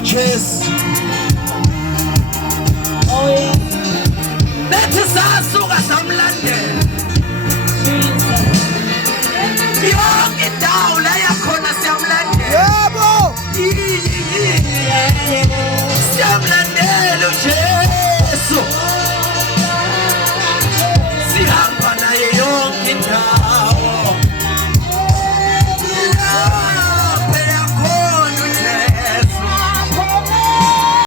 ujesu. Lethi sasuka samlandela yonke indawo la yakhona siyamlandela. Yebo. Siyamlandela.